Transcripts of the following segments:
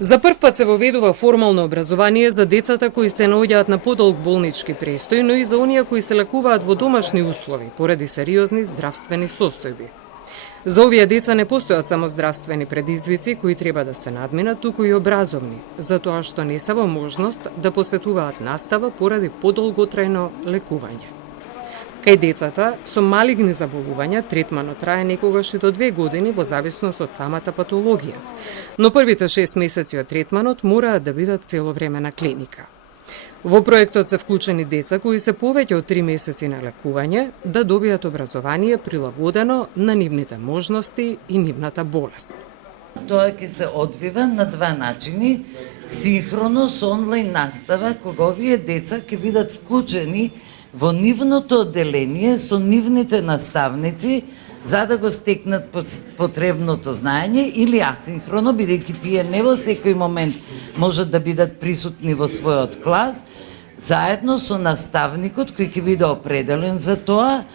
За прв пат се воведува формално образование за децата кои се наоѓаат на подолг болнички престој, но и за оние кои се лекуваат во домашни услови поради сериозни здравствени состојби. За овие деца не постојат само здравствени предизвици кои треба да се надминат, туку и образовни, затоа што не се во можност да посетуваат настава поради подолготрајно лекување. Кај децата со малигни заболувања третманот трае некогаш и до 2 години во зависност од самата патологија, но првите 6 месеци од третманот мораат да бидат целовремена клиника. Во проектот се вклучени деца кои се повеќе од 3 месеци на лекување да добијат образование прилагодено на нивните можности и нивната болест. Тоа ќе се одвива на два начини, синхроно со онлайн настава, кога овие деца ќе бидат вклучени во нивното одделение со нивните наставници за да го стекнат потребното знаење или асинхроно, бидејќи тие не во секој момент можат да бидат присутни во својот клас, заедно со наставникот кој ќе биде определен за тоа,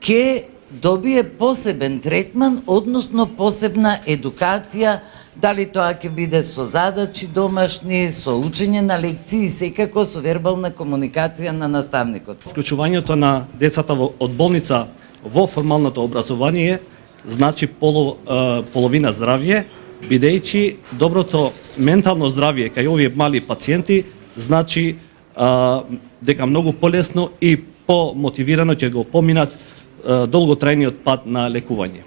ќе добие посебен третман, односно посебна едукација, дали тоа ќе биде со задачи домашни, со учење на лекции и секако со вербална комуникација на наставникот. Вклучувањето на децата од болница во формалното образование значи половина здравје, бидејќи доброто ментално здравје кај овие мали пациенти значи дека многу полесно и помотивирано ќе го поминат долготрајниот пат на лекување.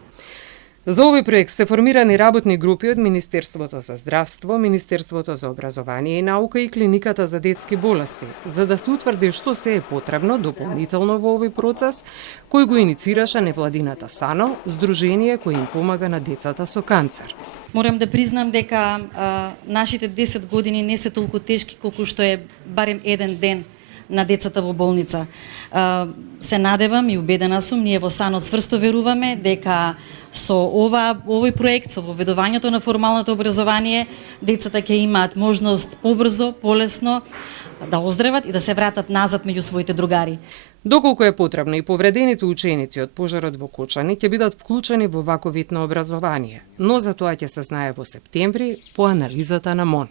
За овој проект се формирани работни групи од Министерството за здравство, Министерството за образование и наука и Клиниката за детски болести, за да се утврди што се е потребно дополнително во овој процес, кој го иницираше невладината САНО, здружение кој им помага на децата со канцер. Морам да признам дека нашите 10 години не се толку тешки колку што е барем еден ден на децата во болница. Се надевам и убедена сум, ние во САНО цврсто веруваме дека со овој проект, со воведувањето на формалното образование, децата ќе имаат можност побрзо, полесно да оздрават и да се вратат назад меѓу своите другари. Доколку е потребно и повредените ученици од пожарот во Кочани ќе бидат вклучени во ваков вид на образование, но за тоа ќе се знае во септември по анализата на МОН.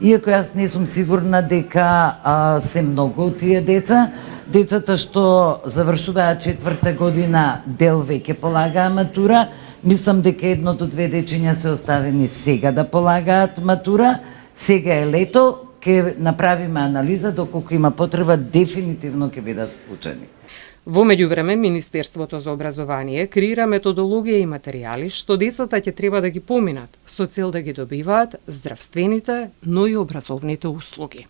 Иако јас не сум сигурна дека се многу тие деца, децата што завршуваат 4-та година дел веќе полагаа матура, мислам дека 1 до 2 дечиња се оставени сега да полагаат матура, сега е лето, ќе направиме анализа, доколку има потреба, дефинитивно ќе бидат вклучени. Во меѓувреме, Министерството за образование креира методологија и материјали што децата ќе треба да ги поминат со цел да ги добиваат здравствените, но и образовните услуги.